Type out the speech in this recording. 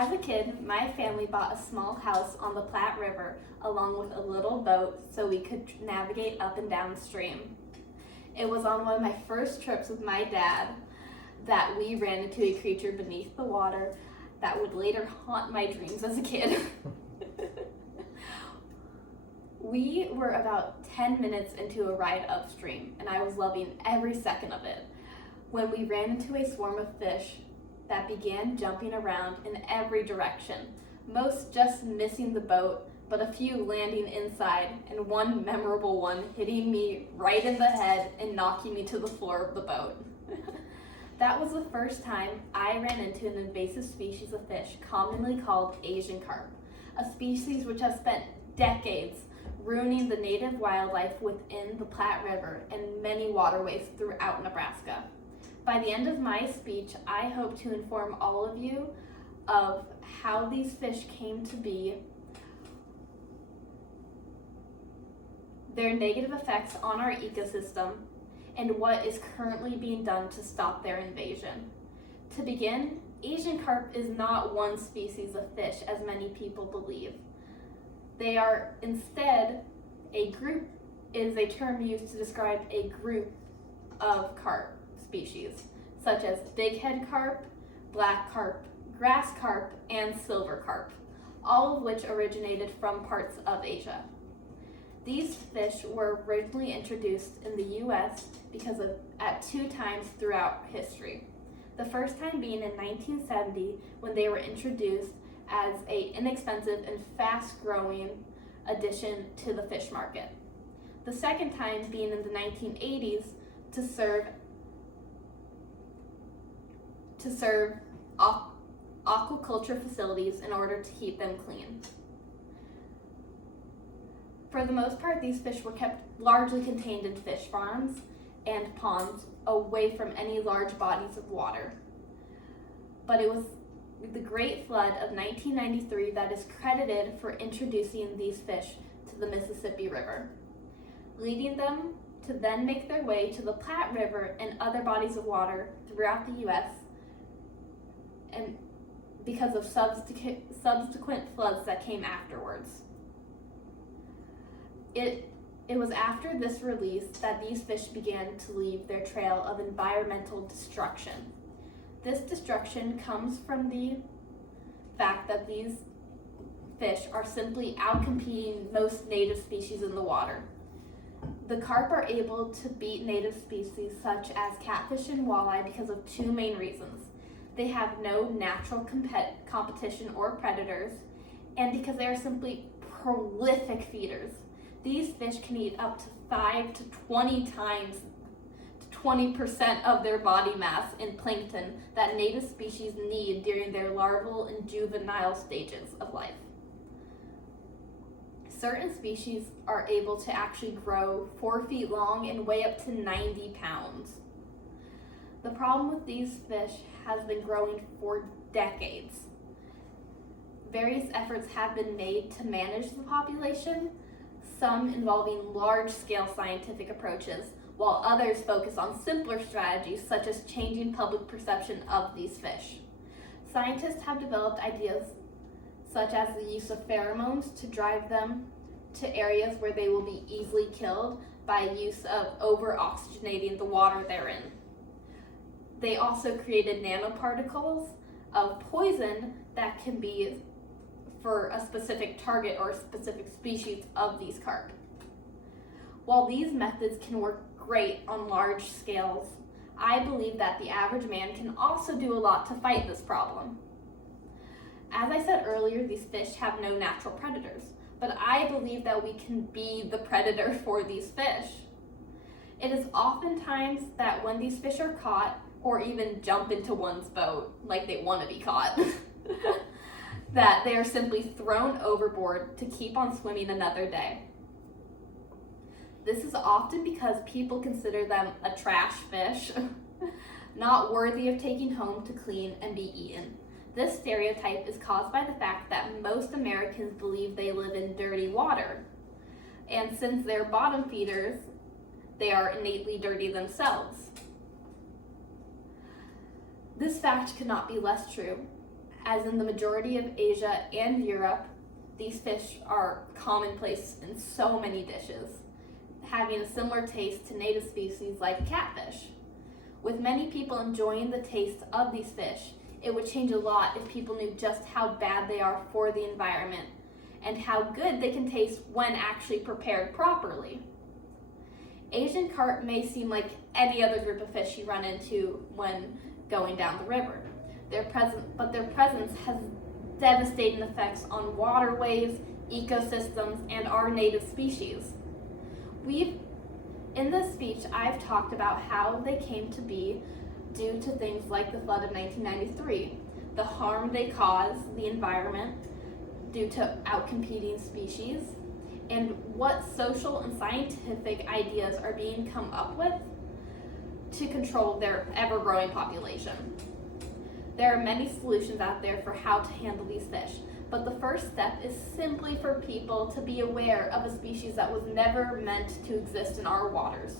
As a kid, my family bought a small house on the Platte River along with a little boat so we could navigate up and down the stream. It was on one of my first trips with my dad that we ran into a creature beneath the water that would later haunt my dreams as a kid. We were about 10 minutes into a ride upstream, and I was loving every second of it when we ran into a swarm of fish that began jumping around in every direction, most just missing the boat, but a few landing inside, and one memorable one hitting me right in the head and knocking me to the floor of the boat. That was the first time I ran into an invasive species of fish commonly called Asian carp, a species which has spent decades ruining the native wildlife within the Platte River and many waterways throughout Nebraska. By the end of my speech, I hope to inform all of you of how these fish came to be, their negative effects on our ecosystem, and what is currently being done to stop their invasion. To begin, Asian carp is not one species of fish as many people believe. They are instead a group. It is a term used to describe a group of carp species, such as bighead carp, black carp, grass carp, and silver carp, all of which originated from parts of Asia. These fish were originally introduced in the U.S. at 2 times throughout history. The first time being in 1970 when they were introduced as an inexpensive and fast-growing addition to the fish market. The second time being in the 1980s to serve aquaculture facilities in order to keep them clean. For the most part, these fish were kept largely contained in fish farms and ponds away from any large bodies of water. But it was the Great Flood of 1993 that is credited for introducing these fish to the Mississippi River, leading them to then make their way to the Platte River and other bodies of water throughout the U.S. and because of subsequent floods that came afterwards. It was after this release that these fish began to leave their trail of environmental destruction. This destruction comes from the fact that these fish are simply outcompeting most native species in the water. The carp are able to beat native species such as catfish and walleye because of 2 main reasons. They have no natural competition or predators, and because they are simply prolific feeders. These fish can eat up to 5 to 20 times 20% of their body mass in plankton that native species need during their larval and juvenile stages of life. Certain species are able to actually grow 4 feet long and weigh up to 90 pounds. The problem with these fish has been growing for decades. Various efforts have been made to manage the population, some involving large-scale scientific approaches, while others focus on simpler strategies such as changing public perception of these fish. Scientists have developed ideas such as the use of pheromones to drive them to areas where they will be easily killed by use of over-oxygenating the water they're in. They also created nanoparticles of poison that can be for a specific target or a specific species of these carp. While these methods can work great on large scales, I believe that the average man can also do a lot to fight this problem. As I said earlier, these fish have no natural predators, but I believe that we can be the predator for these fish. It is oftentimes that when these fish are caught, or even jump into one's boat like they want to be caught, that they are simply thrown overboard to keep on swimming another day. This is often because people consider them a trash fish, not worthy of taking home to clean and be eaten. This stereotype is caused by the fact that most Americans believe they live in dirty water, and since they're bottom feeders, they are innately dirty themselves. This fact could not be less true, as in the majority of Asia and Europe, these fish are commonplace in so many dishes, having a similar taste to native species like catfish. With many people enjoying the taste of these fish, it would change a lot if people knew just how bad they are for the environment and how good they can taste when actually prepared properly. Asian carp may seem like any other group of fish you run into when going down the river. But their presence has devastating effects on waterways, ecosystems, and our native species. In this speech, I've talked about how they came to be due to things like the flood of 1993, the harm they cause the environment due to outcompeting species, and what social and scientific ideas are being come up with to control their ever-growing population. There are many solutions out there for how to handle these fish, but the first step is simply for people to be aware of a species that was never meant to exist in our waters.